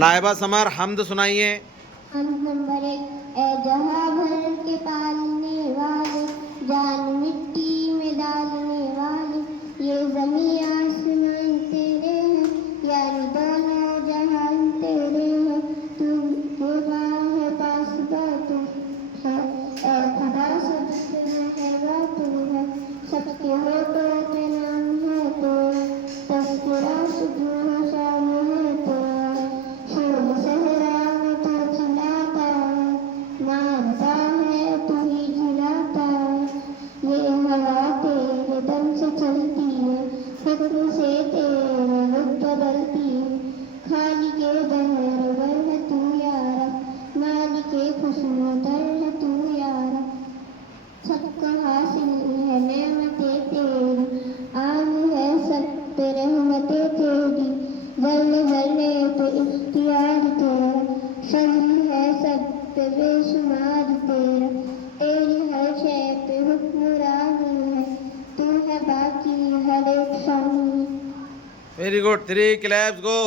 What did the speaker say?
لائبہ سمر حمد سنائیے. حمد نمبر 1. اے جہاں بھر کے پالنے والے، جان مٹی میں ڈالنے والے، یہ زمین آسمان تیرے ہیں، یعنی دونوں جہان تیرے ہیں. تو ہے پاس تو ہے، اے خدا سب سے مہنگا تو ہے، سب کے ہوٹوں پہ نام ہے تیرا، تذکرہ صبح شام ہے تیرا. شور صحرا میں تو کھلاتا ہے، مارتا ہے تو ہی جلاتا ہے. یہ ہوا تیرے دم سے چلتی ہے، حکم سے تیرے رخ بدلتی ہے. خالق دہر ور ہے تو یارا، مالک حسن و در ہے تو یارا. سب کو حاصل ہے نعمتیں تیری، عام ہے سب پہ رحمتیں تیری. ذرے ذرے پہ اختیار تیرا، فضل ہے سب پہ بے شمار تیرا. تیری ہر شے پہ حکمرانی ہے، تو ہے باقی ہر ایک فانی. Very good. 3 claps, go.